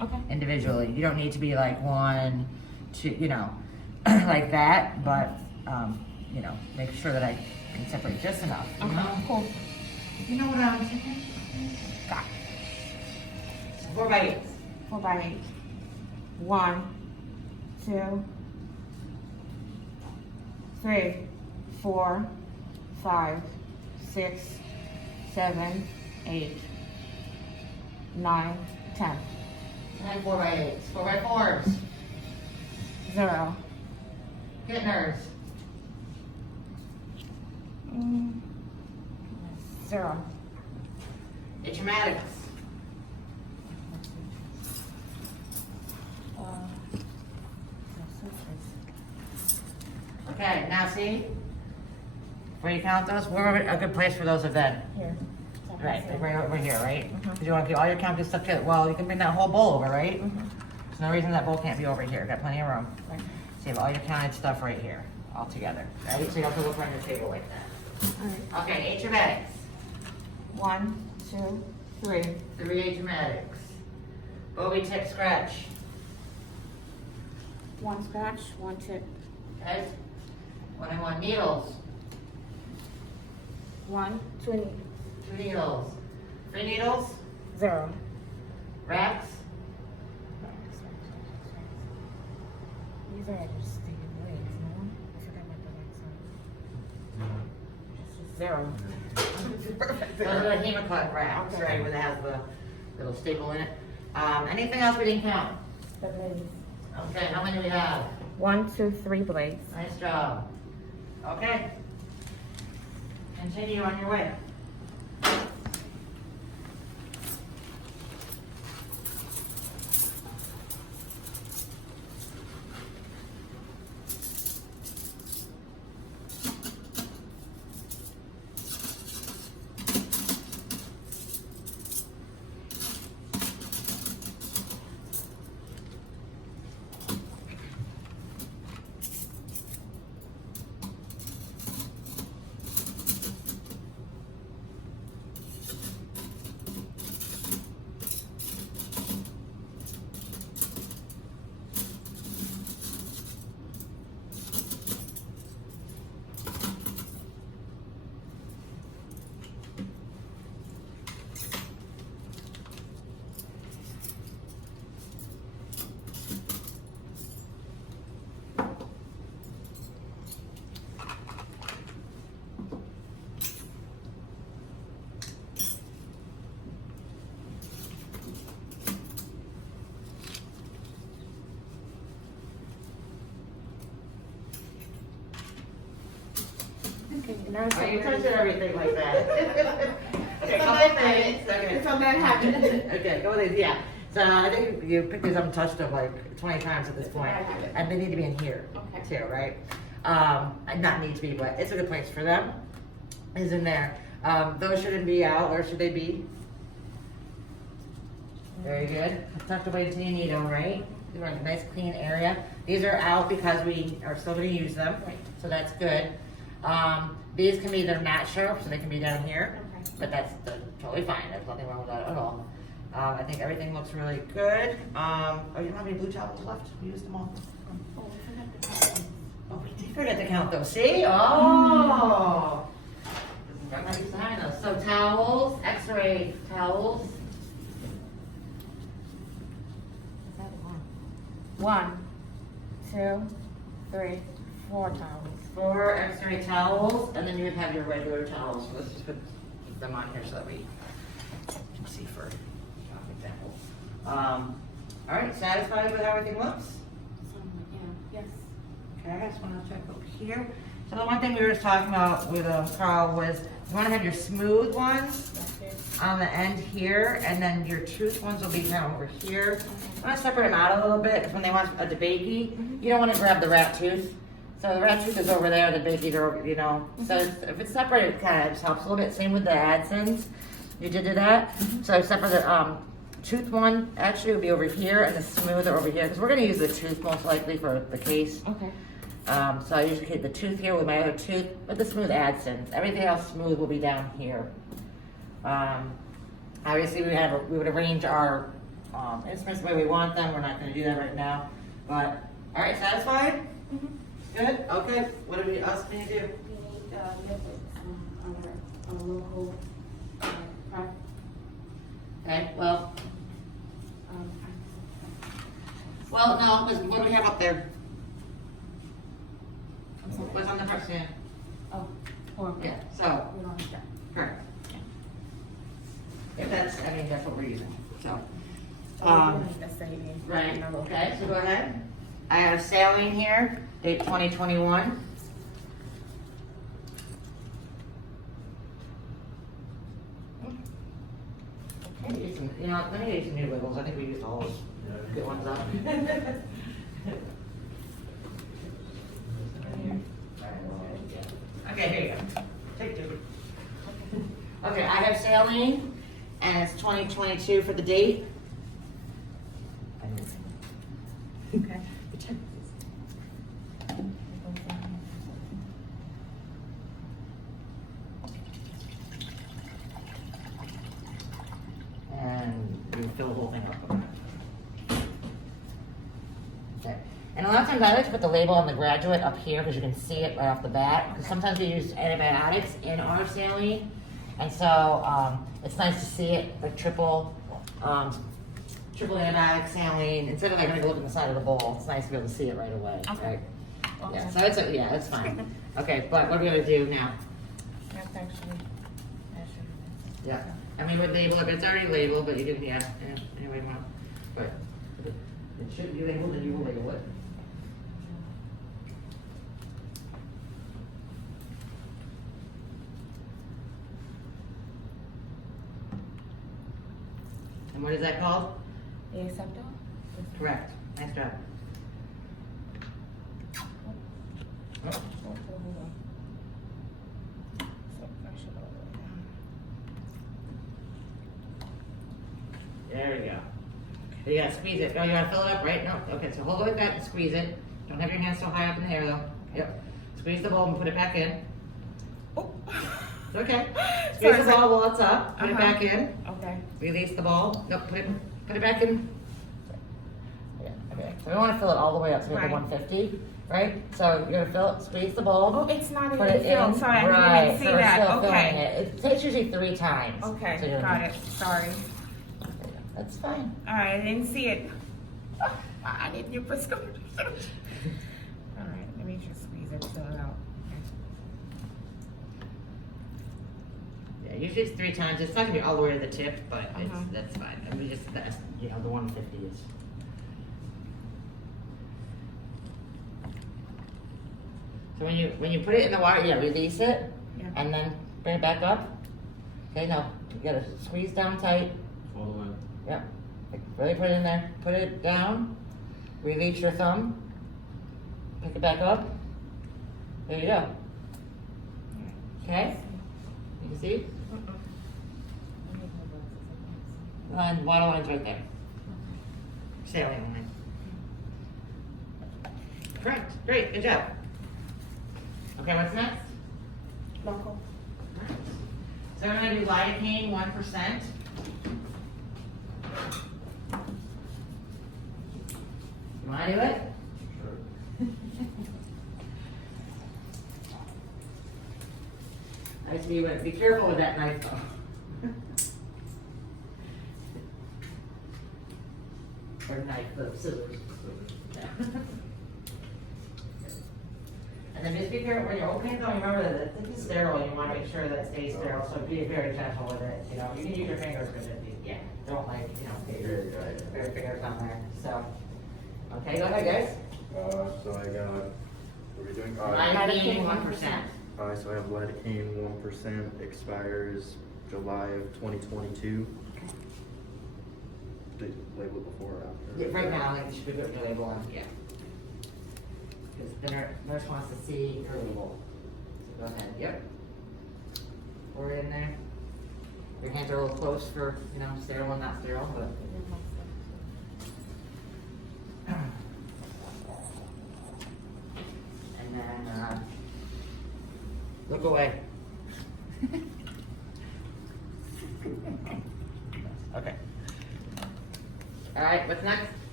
Okay. individually. You don't need to be like 1, 2, you know, like that, but, you know, make sure that I can separate just enough. You Okay, know? cool. You know what I'm thinking? Got 4 by 8. 4 by 8. 1, 2, 3, 4, 5, 6, 7, 8, 9, 10. And 4 by 8s. 4 by 4s. 0. Kittners. 0. Dramatics. Okay, now see? Where you count those? Where a good place for those are then? Here. Right, like right over here, right? Because you want to keep all your counting stuff together. Well, you can bring that whole bowl over, right? There's no reason that bowl can't be over here. Got plenty of room. Right. So you have all your counted stuff right here, all together. Right? So you don't have to look around your table like that. Alright. Okay, 8 dramatics. 1, 2, 3. 3 dramatics. Bobby tip scratch. 1 scratch, 1 tip. Okay. 1 and 1 needles. 1, 2, 2 needles. 3 needles. 0. Racks. These are just sticking blades, no? I forgot about the next one. This is 0. Perfect. Those are the hemoclot racks, Okay. right, where they have the little staple in it. Anything else we didn't count? The blades. Okay, how many do we have? 1, 2, 3 blades. Nice job. Okay. Continue on your way. Okay, now it's You touched everything like that. Okay, It's a couple bad things. habit. Okay. It's a bad habit. Okay, go with it, yeah. So I think you picked these up and touched them like 20 times at this point. bad habit. And they need to be in here Okay. too, right? And not need to be, but it's a good place for them. Is in there. Those shouldn't be out, or should they be? Very good. Tucked away until you need them, right? You're in a nice clean area. These are out because we are still going to use them, Right. so that's good. These can be either not sharp, so they can be down here, Okay. but that's totally fine. There's nothing wrong with that at all. I think everything looks really good. Oh, you don't have any blue towels left? We used them all. Oh, I forgot to count them. Oh, we did forget to count those. See? Oh. I'm not used to having those. So towels, X-ray towels. Is that 1? 1, 2, 3, 4 towels. 4 X-ray towels, and then you would have your regular towels. So let's just put them on here so that we can see for example. All right, satisfied with how everything looks? Yes. Okay, I just want to check over here. So the one thing we were just talking about with Carl was you want to have your smooth ones on the end here, and then your tooth ones will be kind of over here. I want to separate them out a little bit because when they want a debakey, you don't want to grab the rat tooth. So the rat tooth is over there, the bakeys are over, you know. So if it's separated, it kind of just helps a little bit. Same with the Adsons. You did do that. So except for the tooth one, actually will be over here, and the smooth are over here because we're going to use the tooth most likely for the case. Okay. So I usually keep the tooth here with my other tooth, but the smooth Adsons. Everything else smooth will be down here. Obviously we would arrange our instruments the way we want them. We're not gonna do that right now. But, all right, satisfied? Good, okay. What else can you do? We need liquids on a local prep. Okay, well, no, because what do we have up there? What's on the first, yeah, Oh, horrible. yeah, so, We don't have that. correct. If that's, I mean, that's what we're using, so. That's saving. Right, okay, so go ahead. I have saline here, date 2021. You know, let me get you some new labels. I think we used all those good ones up. Okay, here you go. Take two. Okay, I have saline, and it's 2022 for the date. Okay. And you fill the whole thing up. Okay. And a lot of times I like to put the label on the graduate up here because you can see it right off the bat. Because sometimes we use antibiotics in our saline, and so it's nice to see it like triple antibiotic saline instead of like having to look in the side of the bowl. It's nice to be able to see it right away. Okay. Right? Yeah. So it's fine. Okay, but what are we gonna do now? That's actually. Yeah. I mean, with label, if it's already labeled, but you can, anyway you want. But it shouldn't be labeled, then you will label it. And what is that called? Asepto? Correct. Nice job. Oh, Oh, hold on. So pressure all the way down. there we go. You gotta squeeze it. Oh, you gotta fill it up, right? No. Okay, so hold it like that and squeeze it. Don't have your hands so high up in the air though. Yep. Squeeze the bowl and put it back in. Oh. It's okay. Squeeze the ball while it's up. Put it Uh-huh. back in. Okay. Release the ball. Nope, put it back in. Okay. So we want to fill it all the way up to Right. the 150, right? So you're gonna fill it, squeeze the ball. Oh, it's not Put even it filled. in. Sorry, I Right. didn't even see So we're that. still filling Okay. it. It takes usually 3 times. Okay, So you're- got it. Sorry. That's fine. All right, I didn't see it. I need your prescription. All right, let me just squeeze it, fill it out. Yeah, usually it's 3 times. It's not gonna be all the way to the tip, but Uh-huh. that's fine. I mean, just that's the 150 is. So when you put it in the water, release it, Yeah. and then bring it back up. Okay, now you gotta squeeze down tight. All the way. Yep. Like, really put it in there. Put it down. Release your thumb. Pick it back up. There you go. Okay. You can see? Water line's right there. Saline line. Correct. Great. Good job. Okay, what's next? Local. So we're gonna do lidocaine 1%. You wanna do it? Sure. I see you went. Be careful with that knife though. Or knife, the scissors. Yeah. And then just be careful when you're opening it though, remember that it's sterile, and you wanna make sure that it stays sterile, so be very gentle with it, you know, you can use your fingers, but don't get your fingers on there, so. Okay, go ahead guys. So I got, what are we doing? Lidocaine 1%. So I have lidocaine 1% expires July of 2022. Did label it before or after? Yeah, right now, like, you should be putting your label on, yeah. Because the nurse wants to see your label. So go ahead, yep. Pour it in there. Your hands are a little close for, sterile and not sterile, but. And then, look away. Okay.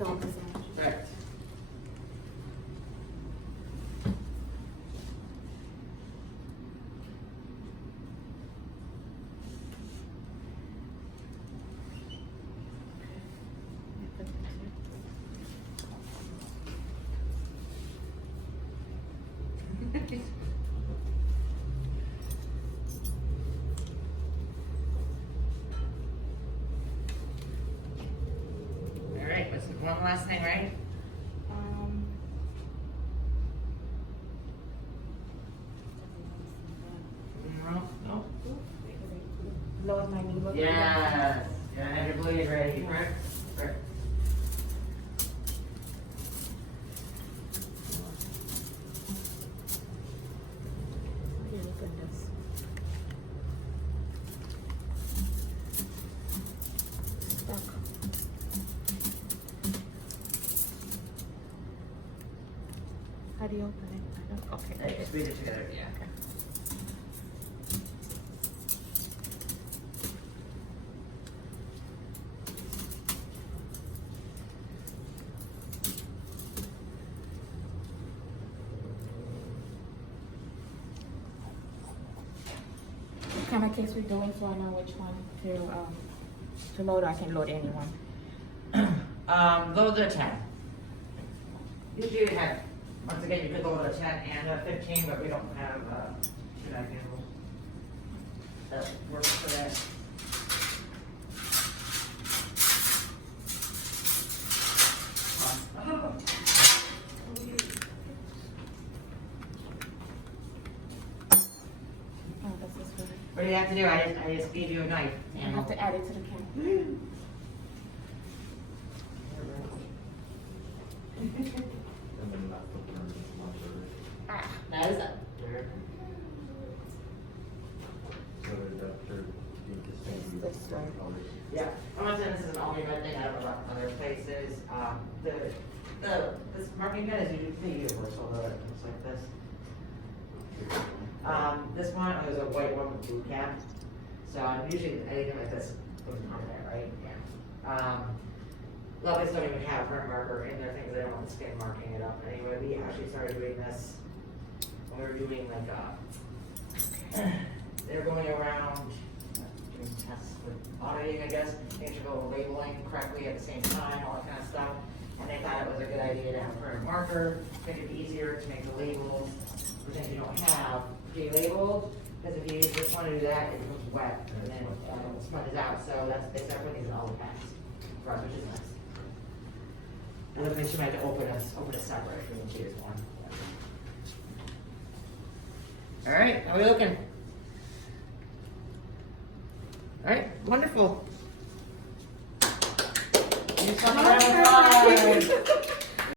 it's all the same. Correct. All right, what's one last thing, right? No, no. Lower my knee. Look. Yes. Yeah, have your bleed ready, correct? Correct. Here, look at this. Stuck. How do you open it? I don't. Okay. Hey, just read it together, yeah. What kind of case we're doing so I know which one to load, or I can load any one. Load the 10. Usually you have, once again, you could load a 10 and a 15, but we don't have, should I handle? That works for that. Oh. Oh, that's this one. What do you have to do? I just gave you a knife. I have to add it to the camera. And then that's the permanent one, That is it. so the adapter, you just It's this one. Yeah, I'm not saying this is an only red thing, I don't know about other places. This marking gun is usually universal, though, it looks like this. This one is a white one with blue cap. So usually anything like this goes on there, right? Yeah. A lot of places don't even have print marker in their things, they don't want the skin marking it up. Anyway, we actually started doing this when we were doing like, they're going around doing tests with auditing, I guess, making sure they're labeling correctly at the same time, all that kind of stuff. And they thought it was a good idea to have a print marker, make it easier to make the labels, for things you don't have, pre-labeled. Because if you just want to do that, it becomes wet and then it smudges out. So they start putting these in all the packs, for us, which is nice. And then she might have to open it separate if we need to use one. All right, how are we looking? All right, wonderful. Give yourself a round of applause.